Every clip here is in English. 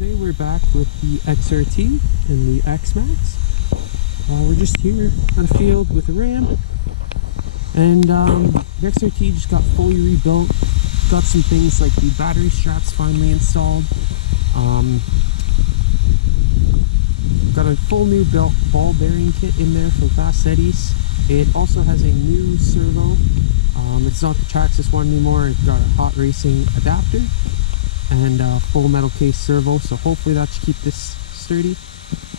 today we're back with the XRT and the X-Maxx. We're just here on a field with a Ram, and the XRT just got fully rebuilt. Got some things like the battery straps finally installed. Got a full new ball bearing kit in there from Fast Eddies. It also has a new servo. It's not the Traxxas one anymore. It's got a hot racing adapter and a full metal case servo, so hopefully that should keep this sturdy.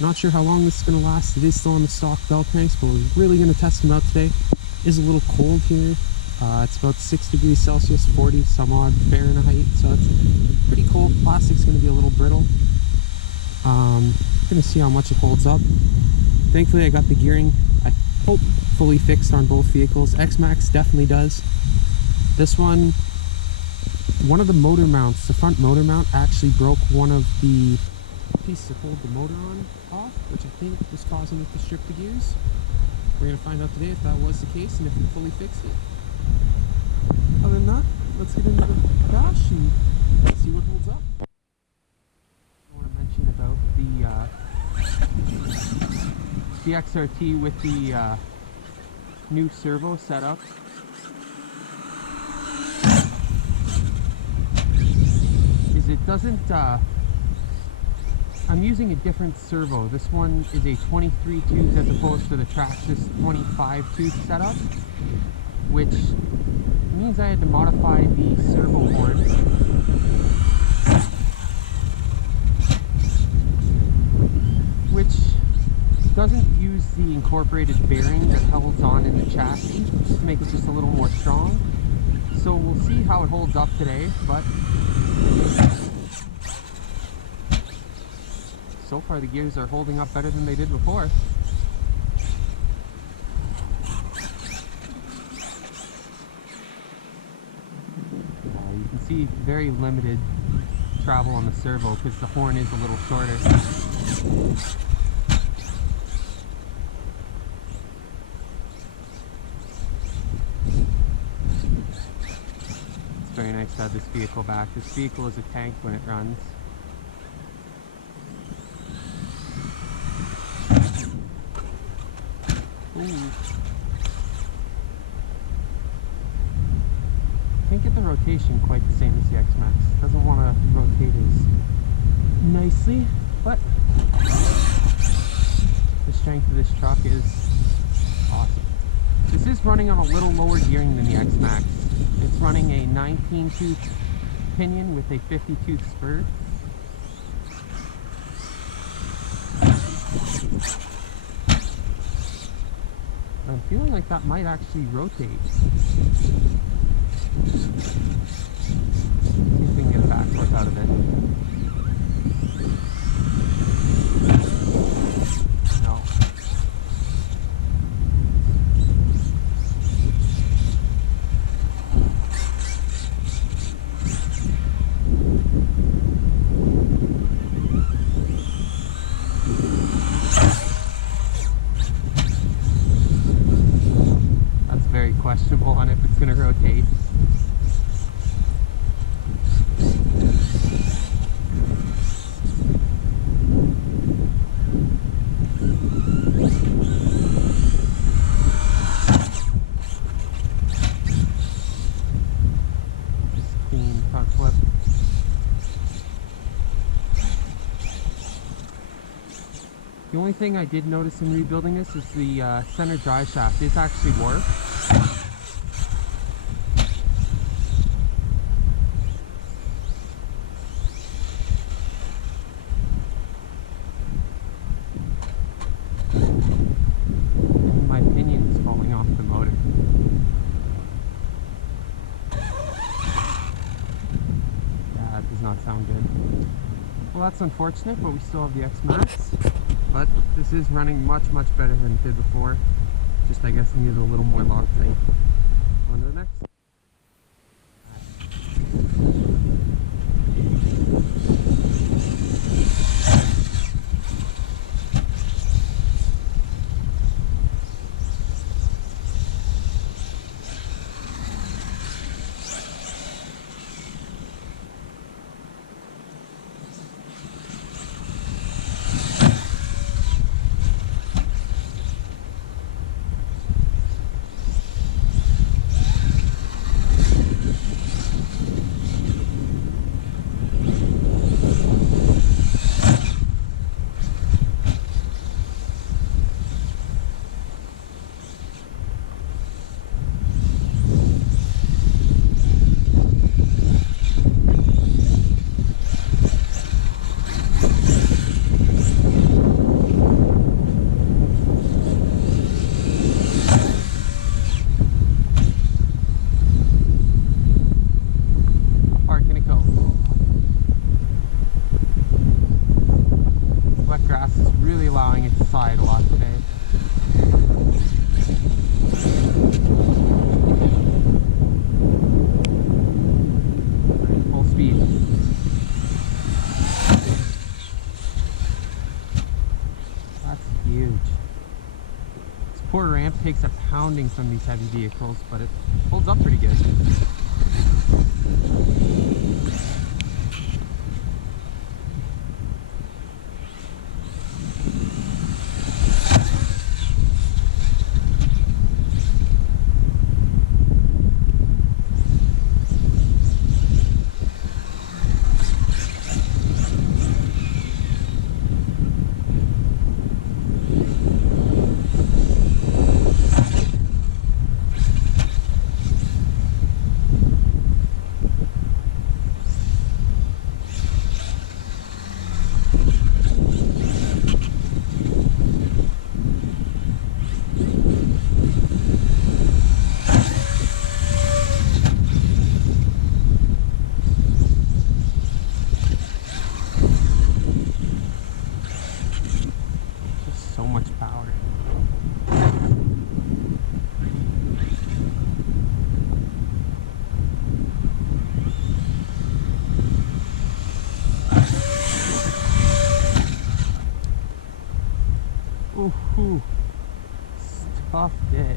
Not sure how long this is going to last. It is still on the stock bell cranks, but we're really going to test them out today. It is a little cold here. It's about 6 degrees Celsius, 40 some odd Fahrenheit, so it's pretty cold. Plastic's going to be a little brittle. Going to see how much it holds up. Thankfully I got the gearing, I hope, fully fixed on both vehicles. X-Maxx definitely does. This one of the motor mounts, the front motor mount, actually broke one of the pieces that hold the motor on off, which I think was causing it to strip the gears. We're going to find out today if that was the case and if we fully fixed it. Other than that, let's get into the dash and see what holds up. I want to mention about the XRT with the new servo setup. It doesn't, I'm using a different servo. This one is a 23 tooth as opposed to the Traxxas 25 tooth setup, which means I had to modify the servo horn. Which doesn't use the incorporated bearing that holds on in the chassis, just to make it just a little more strong. So we'll see how it holds up today, but so far the gears are holding up better than they did before. You can see very limited travel on the servo because the horn is a little shorter. It's very nice to have this vehicle back. This vehicle is a tank when it runs. Can't get the rotation quite the same as the X-Maxx. Doesn't want to rotate as nicely, but the strength of this truck is awesome. This is running on a little lower gearing than the X-Maxx. It's running a 19 tooth pinion with a 50 tooth spur. I'm feeling like that might actually rotate. See if we can get a back flip out of it. No. That's very questionable on if it's going to rotate. The only thing I did notice in rebuilding this is the center drive shaft is actually warped. And my pinion is falling off the motor. Yeah, that does not sound good. Well, that's unfortunate, but we still have the X-Maxx. But this is running much better than it did before. Just, I guess, it needed a little more Loctite. On to the next. exhaust is really allowing it to slide a lot today. Full speed. That's huge. This poor ramp takes a pounding from these heavy vehicles, but it holds up pretty good. So much power. Ooh, tough day.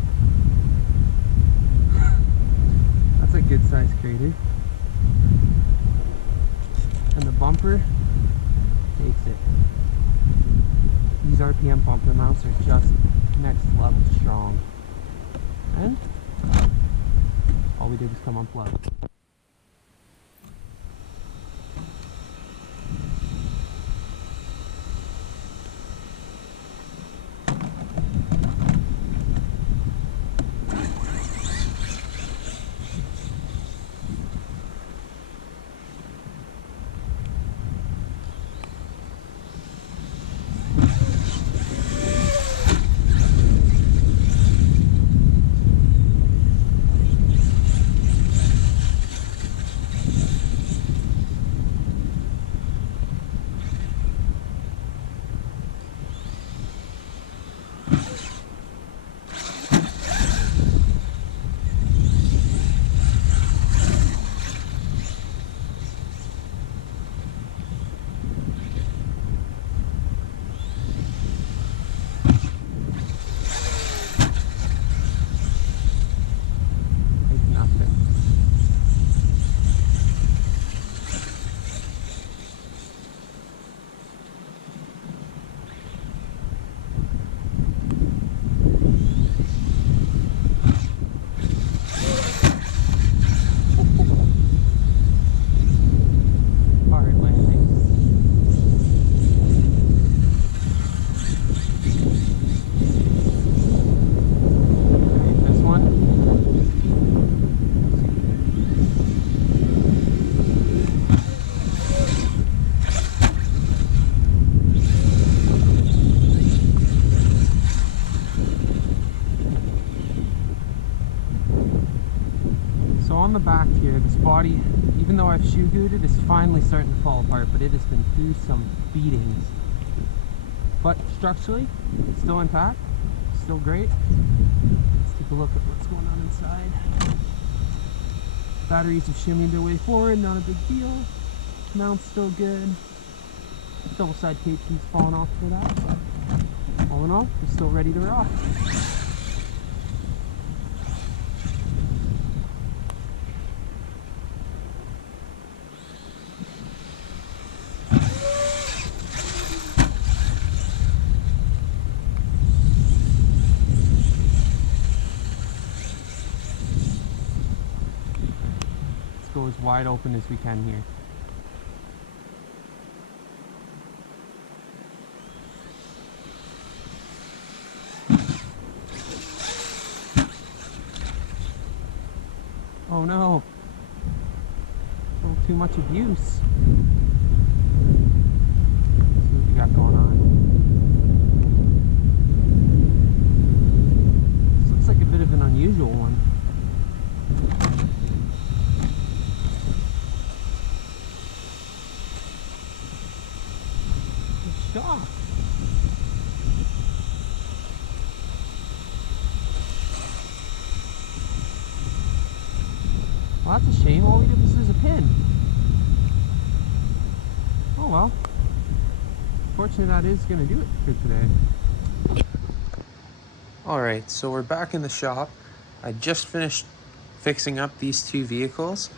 That's a good sized crater. And the bumper takes it. These RPM bumper mounts are just next level strong. And all we did was come unplugged. So on the back here, this body, even though I've shoe glued it, is finally starting to fall apart, but it has been through some beatings. But structurally, it's still intact, still great. Let's take a look at what's going on inside. Batteries have shimmied their way forward, not a big deal. Mount's still good. Double side tape keeps falling off for that, but all in all, we're still ready to rock. Go as wide open as we can here. Oh no, a little too much abuse. Let's see what we got going on. This looks like a bit of an unusual one. Shock. that's a shame. All we did was lose a pin. Oh well. Fortunately, that is going to do it for today. Alright, so we're back in the shop. I just finished fixing up these two vehicles.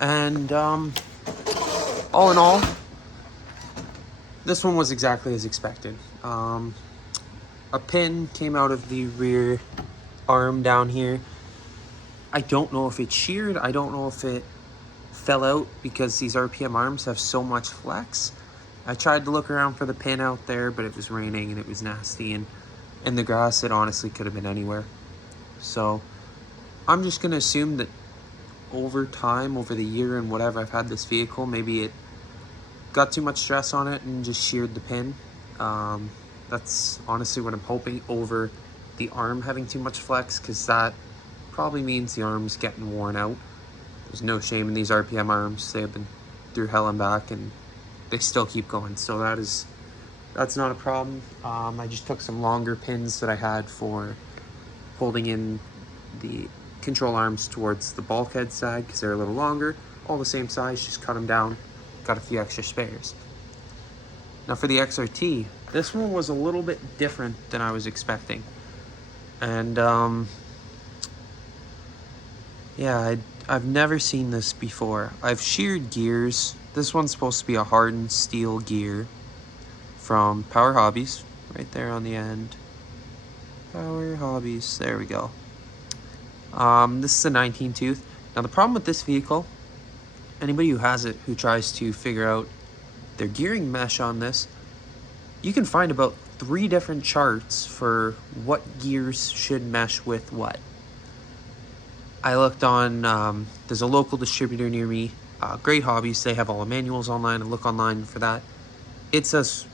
And all in all, this one was exactly as expected. A pin came out of the rear arm down here. I don't know if it sheared. I don't know if it fell out because these RPM arms have so much flex. I tried to look around for the pin out there, but it was raining and it was nasty. And in the grass, it honestly could have been anywhere. So I'm just going to assume that over time, over the year and whatever I've had this vehicle, maybe it got too much stress on it and just sheared the pin. That's honestly what I'm hoping, over the arm having too much flex, because that probably means the arm's getting worn out. There's no shame in these RPM arms. They have been through hell and back and they still keep going. So that's not a problem. I just took some longer pins that I had for holding in the control arms towards the bulkhead side because they're a little longer, all the same size, just cut them down, got a few extra spares. Now for the XRT, this one was a little bit different than I was expecting. And yeah, I've never seen this before. I've sheared gears. This one's supposed to be a hardened steel gear from Power Hobbies, right there on the end. Power Hobbies, there we go. This is a 19 tooth. Now the problem with this vehicle, anybody who has it who tries to figure out their gearing mesh on this, you can find about 3 different charts for what gears should mesh with what. I looked on, there's a local distributor near me, Great Hobbies. They have all the manuals online. I look online for that. It says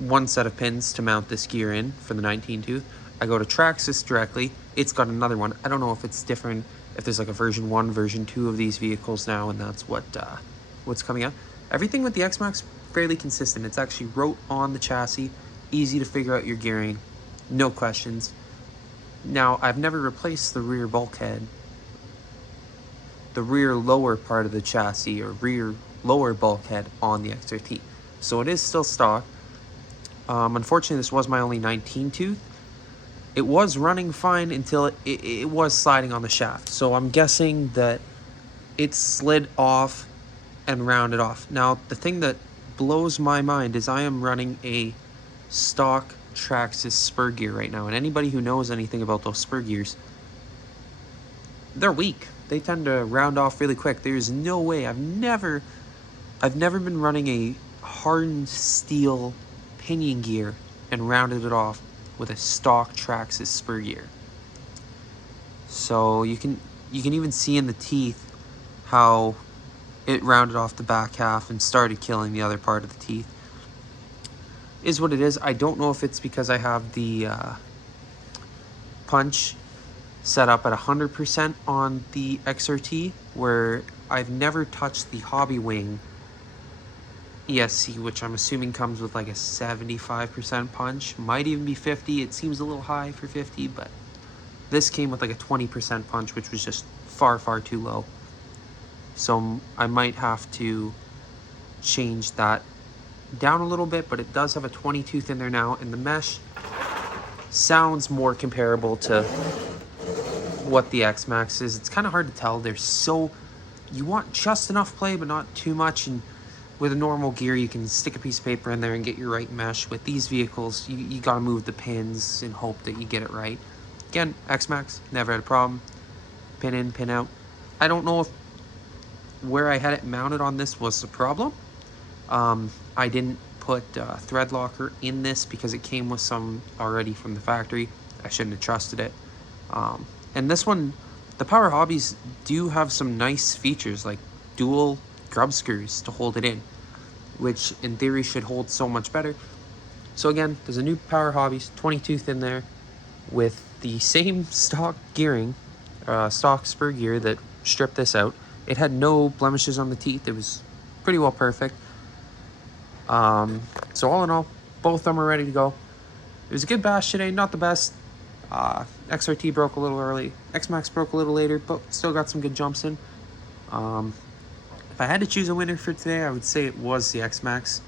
one set of pins to mount this gear in for the 19 tooth. I go to Traxxas directly. It's got another one. I don't know if it's different, if there's like a version 1, version 2 of these vehicles now, and that's what's coming out. Everything with the X-Maxx, fairly consistent. It's actually wrote on the chassis, easy to figure out your gearing, no questions. Now, I've never replaced the rear bulkhead, the rear lower part of the chassis, or rear lower bulkhead on the XRT. So it is still stock. Unfortunately, this was my only 19 tooth. It was running fine until it was sliding on the shaft. So I'm guessing that it slid off and rounded off. Now, the thing that blows my mind is I am running a stock Traxxas spur gear right now. And anybody who knows anything about those spur gears, they're weak. They tend to round off really quick. There's no way. I've never been running a hardened steel pinion gear and rounded it off with a stock Traxxas spur gear. So you can even see in the teeth how it rounded off the back half and started killing the other part of the teeth. Is what it is. I don't know if it's because I have the punch set up at 100% on the XRT, where I've never touched the Hobby Wing ESC, which I'm assuming comes with like a 75% punch. Might even be 50. It seems a little high for 50, but this came with like a 20% punch, which was just far, far too low. So I might have to change that down a little bit, but it does have a 20 tooth in there now, and the mesh sounds more comparable to what the X-Maxx is. It's kind of hard to tell. You want just enough play, but not too much, and with a normal gear, you can stick a piece of paper in there and get your right mesh. With these vehicles, you gotta move the pins and hope that you get it right. Again, X-Maxx, never had a problem. Pin in, pin out. I don't know if where I had it mounted on this was the problem. I didn't put thread locker in this because it came with some already from the factory. I shouldn't have trusted it. And this one, the Power Hobbies do have some nice features like dual grub screws to hold it in, which in theory should hold so much better. So again, there's a new Power Hobbies 20 tooth in there with the same stock gearing, stock spur gear that stripped this out. It had no blemishes on the teeth. It was pretty well perfect. So all in all, both of them are ready to go. It was a good bash today, not the best. XRT broke a little early. X-Maxx broke a little later, but still got some good jumps in. If I had to choose a winner for today, I would say it was the X-Maxx.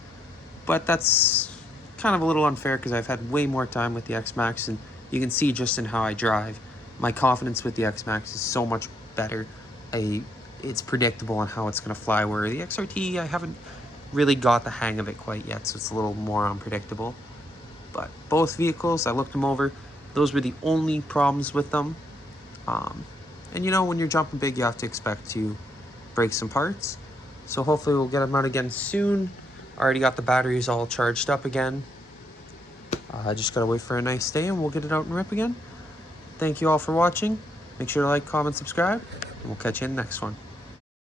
But that's kind of a little unfair because I've had way more time with the X-Maxx, and you can see just in how I drive. My confidence with the X-Maxx is so much better. It's predictable on how it's going to fly, where the XRT, I haven't really got the hang of it quite yet, so it's a little more unpredictable. But both vehicles, I looked them over. Those were the only problems with them. And you know, when you're jumping big, you have to expect to break some parts. So hopefully we'll get them out again soon. Already got the batteries all charged up again. I just gotta wait for a nice day and we'll get it out and rip again. Thank you all for watching. Make sure to like, comment, subscribe, and we'll catch you in the next one.